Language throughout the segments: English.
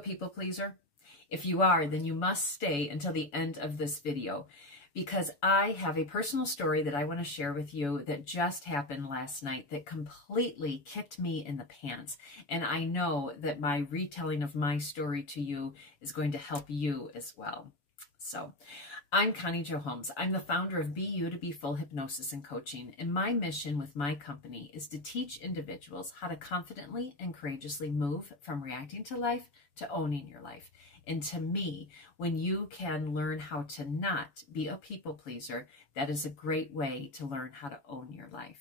a people pleaser? If you are, then you must stay until the end of this video, because I have a personal story that I want to share with you that just happened last night that completely kicked me in the pants. And I know that my retelling of my story to you is going to help you as well. So I'm Connie Jo Holmes. I'm the founder of BU2BFULL Hypnosis and Coaching, and my mission with my company is to teach individuals how to confidently and courageously move from reacting to life to owning your life. And to me, when you can learn how to not be a people pleaser, that is a great way to learn how to own your life.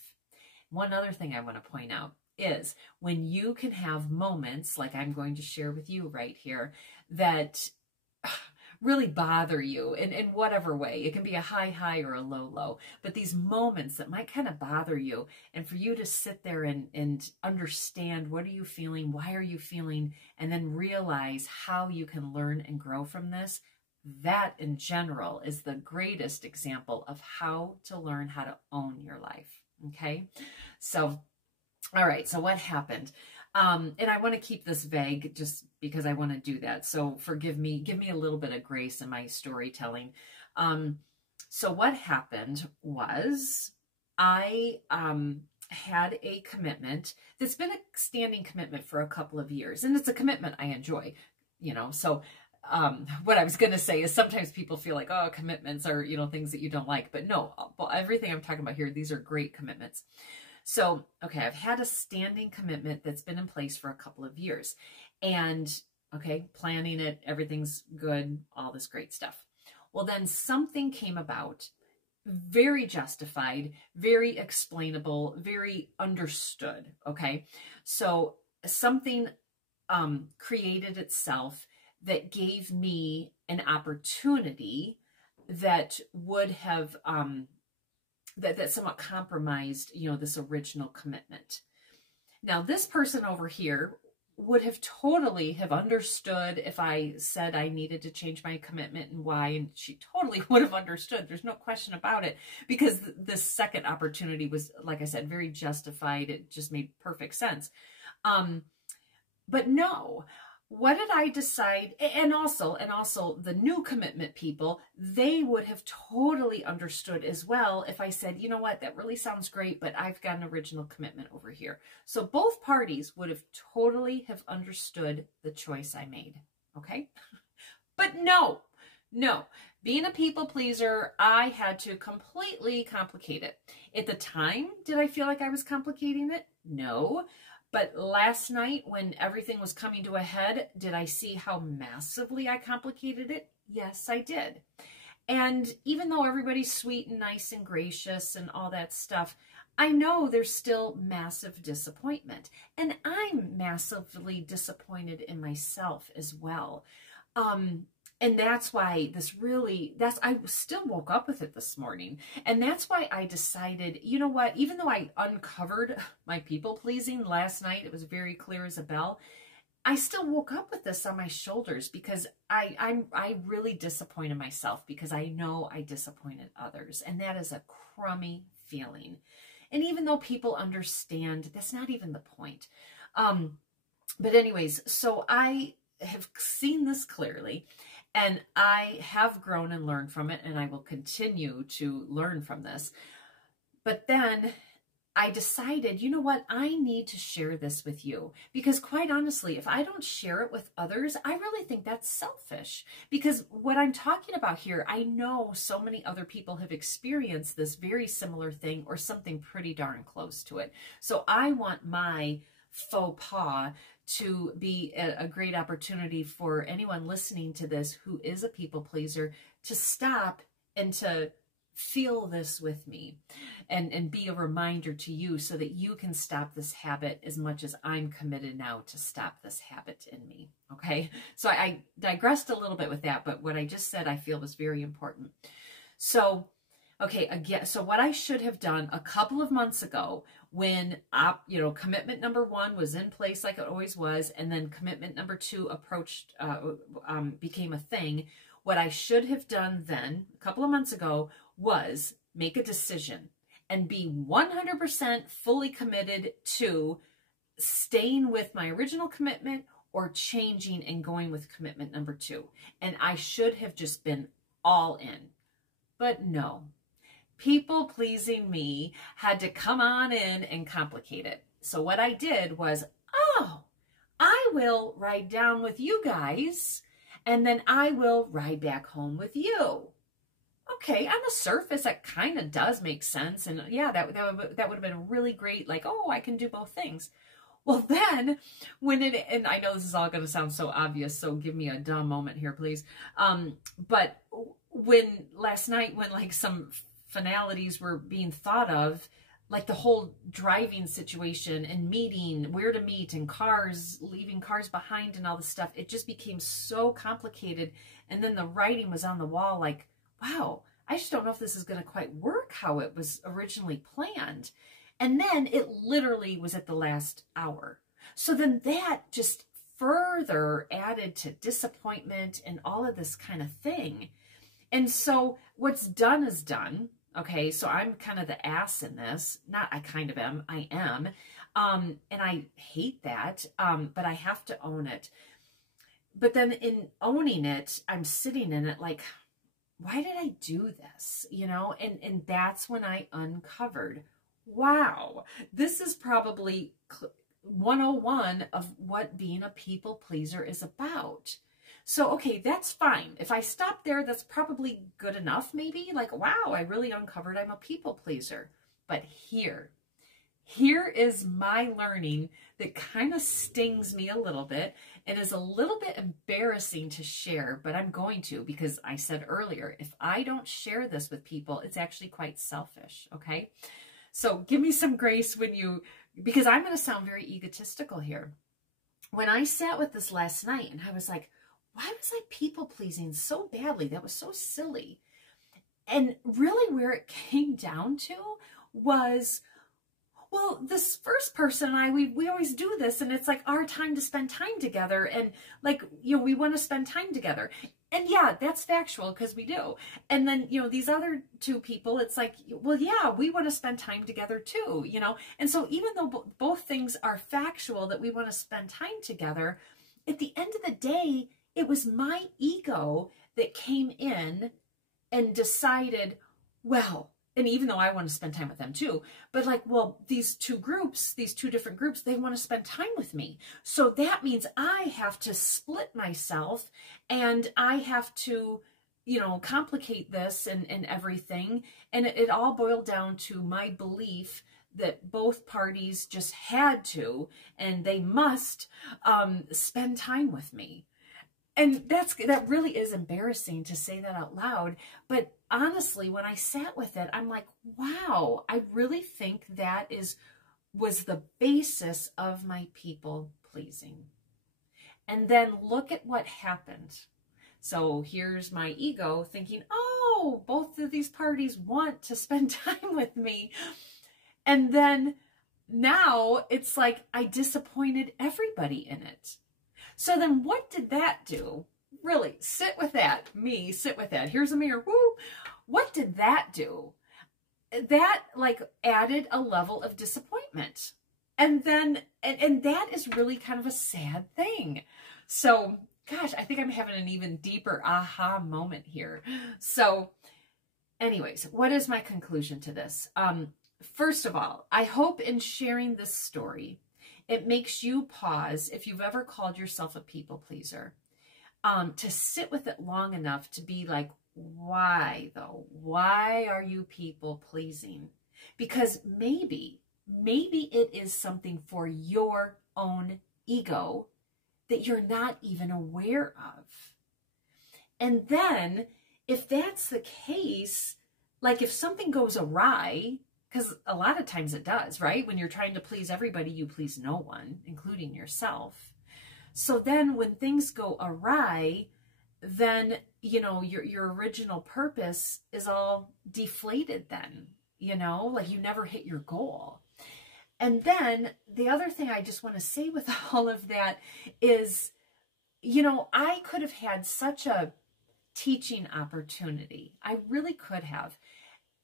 One other thing I want to point out is when you can have moments like I'm going to share with you right here that really bother you in whatever way. It can be a high or a low, but these moments that might kind of bother you, and for you to sit there and understand, what are you feeling, why are you feeling, and then realize how you can learn and grow from this. That in general is the greatest example of how to learn how to own your life. Okay. So, all right. So what happened? And I want to keep this vague just because I want to do that. So forgive me, give me a little bit of grace in my storytelling. So what happened was I had a commitment that's been a standing commitment for a couple of years, and it's a commitment I enjoy, you know. So what I was going to say is sometimes people feel like, oh, commitments are, you know, things that you don't like, but no, well, everything I'm talking about here, these are great commitments. So, okay, I've had a standing commitment that's been in place for a couple of years, and okay, planning it, everything's good, all this great stuff. Well, then something came about, very justified, very explainable, very understood. Okay. So something created itself that gave me an opportunity that would have, that somewhat compromised, you know, this original commitment. Now, this person over here would have totally have understood if I said I needed to change my commitment and why, and she totally would have understood. There's no question about it, because this second opportunity was, like I said, very justified. It just made perfect sense. But no. What did I decide? And also the new commitment people, they would have totally understood as well if I said, you know what, that really sounds great, but I've got an original commitment over here. So both parties would have totally have understood the choice I made. Okay. But no, being a people pleaser, I had to completely complicate it. At the time, did I feel like I was complicating it? No. But last night, when everything was coming to a head, did I see how massively I complicated it? Yes, I did. And even though everybody's sweet and nice and gracious and all that stuff, I know there's still massive disappointment. And I'm massively disappointed in myself as well. And that's why I still woke up with it this morning. And that's why I decided, you know what, even though I uncovered my people pleasing last night, it was very clear as a bell, I still woke up with this on my shoulders because I really disappointed myself, because I know I disappointed others. And that is a crummy feeling. And even though people understand, that's not even the point. But anyways, so I have seen this clearly. And I have grown and learned from it, and I will continue to learn from this. But then I decided, you know what, I need to share this with you. Because quite honestly, if I don't share it with others, I really think that's selfish. Because what I'm talking about here, I know so many other people have experienced this very similar thing or something pretty darn close to it. So I want my faux pas to be a great opportunity for anyone listening to this who is a people pleaser to stop and to feel this with me and be a reminder to you so that you can stop this habit as much as I'm committed now to stop this habit in me. Okay. So I digressed a little bit with that, but what I just said, I feel was very important. So, okay, again, so what I should have done a couple of months ago when, commitment number 1 was in place like it always was, and then commitment number 2 became a thing, what I should have done then, a couple of months ago, was make a decision and be 100% fully committed to staying with my original commitment or changing and going with commitment number 2. And I should have just been all in. But no, people pleasing me had to come on in and complicate it. So what I did was, oh, I will ride down with you guys, and then I will ride back home with you. Okay, on the surface, that kind of does make sense. And yeah, that would have been really great. Like, oh, I can do both things. Well, then and I know this is all going to sound so obvious, so give me a dumb moment here, please. But when last night, when like some finalities were being thought of, like the whole driving situation and meeting, where to meet, and cars, leaving cars behind and all this stuff, it just became so complicated. And then the writing was on the wall like, wow, I just don't know if this is going to quite work how it was originally planned. And then it literally was at the last hour. So then that just further added to disappointment and all of this kind of thing. And so what's done is done. Okay, so I'm kind of the ass in this. Not I kind of am, I am. And I hate that, but I have to own it. But then in owning it, I'm sitting in it like, why did I do this? You know, and that's when I uncovered, wow, this is probably 101 of what being a people pleaser is about. So, okay, that's fine. If I stop there, that's probably good enough, maybe. Like, wow, I really uncovered I'm a people pleaser. But here is my learning that kind of stings me a little bit and is a little bit embarrassing to share, but I'm going to, because I said earlier, if I don't share this with people, it's actually quite selfish, okay? So give me some grace because I'm going to sound very egotistical here. When I sat with this last night and I was like, why was I people pleasing so badly? That was so silly. And really where it came down to was, well, this first person and I, we always do this, and it's like our time to spend time together, and like, you know, we want to spend time together. And yeah, that's factual because we do. And then, you know, these other two people, it's like, well, yeah, we want to spend time together too, you know? And so even though both things are factual that we want to spend time together, at the end of the day, it was my ego that came in and decided, well, and even though I want to spend time with them too, but like, well, these two different groups, they want to spend time with me. So that means I have to split myself, and I have to, you know, complicate this and everything. And it all boiled down to my belief that both parties just had to, and they must spend time with me. And that really is embarrassing to say that out loud. But honestly, when I sat with it, I'm like, wow, I really think that was the basis of my people pleasing. And then look at what happened. So here's my ego thinking, oh, both of these parties want to spend time with me. And then now it's like I disappointed everybody in it. So then what did that do? Really, sit with that. Me, sit with that. Here's a mirror. Woo! What did that do? That like added a level of disappointment. And then, and that is really kind of a sad thing. So, gosh, I think I'm having an even deeper aha moment here. So anyways, what is my conclusion to this? First of all, I hope in sharing this story, it makes you pause, if you've ever called yourself a people pleaser, to sit with it long enough to be like, why though? Why are you people pleasing? Because maybe it is something for your own ego that you're not even aware of. And then if that's the case, like if something goes awry, because a lot of times it does, right? When you're trying to please everybody, you please no one, including yourself. So then when things go awry, then, you know, your original purpose is all deflated then, you know, like you never hit your goal. And then the other thing I just want to say with all of that is, you know, I could have had such a teaching opportunity. I really could have.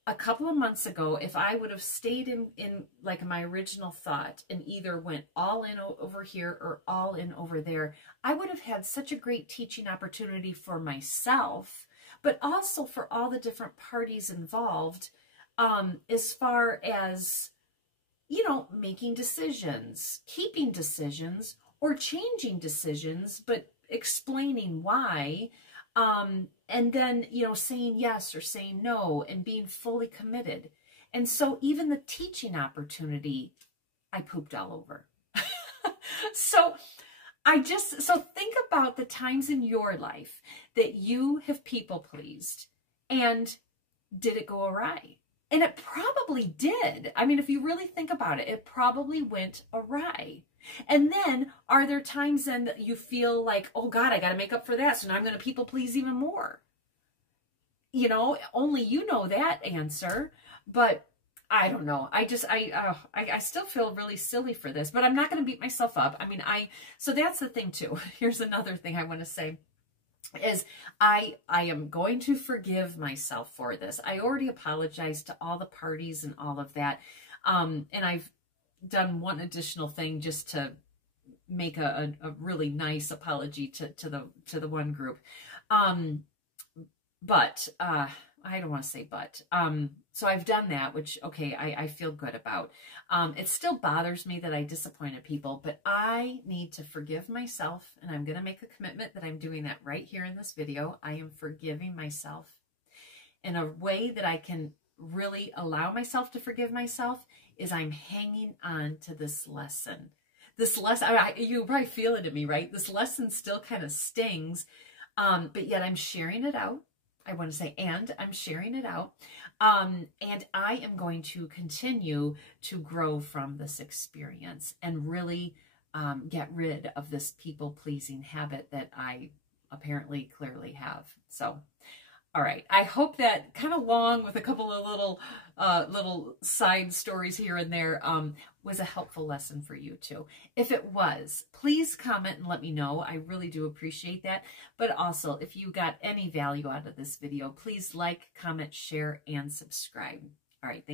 a couple of months ago, if I would have stayed in like my original thought and either went all in over here or all in over there, I would have had such a great teaching opportunity for myself, but also for all the different parties involved, as far as, you know, making decisions, keeping decisions, or changing decisions, but explaining why. And then, you know, saying yes or saying no and being fully committed. And so even the teaching opportunity, I pooped all over. So think about the times in your life that you have people pleased, and did it go awry? And it probably did. I mean, if you really think about it, it probably went awry. And then are there times then that you feel like, oh God, I got to make up for that, so now I'm going to people please even more? You know, only you know that answer. But I don't know. I still feel really silly for this, but I'm not going to beat myself up. I mean, so that's the thing too. Here's another thing I want to say is I am going to forgive myself for this. I already apologized to all the parties and all of that. And I've done one additional thing just to make a really nice apology to the one group. But I don't want to say but. So I've done that, which, okay, I feel good about. It still bothers me that I disappointed people, but I need to forgive myself, and I'm going to make a commitment that I'm doing that right here in this video. I am forgiving myself. In a way that I can really allow myself to forgive myself is I'm hanging on to this lesson. This lesson, you probably feel it in me, right? This lesson still kind of stings, but yet I'm sharing it out. I want to say, and I'm sharing it out. And I am going to continue to grow from this experience and really get rid of this people-pleasing habit that I apparently clearly have. So, all right. I hope that kind of long with a couple of little side stories here and there was a helpful lesson for you too. If it was, please comment and let me know. I really do appreciate that. But also, if you got any value out of this video, please like, comment, share, and subscribe. All right. Thank you.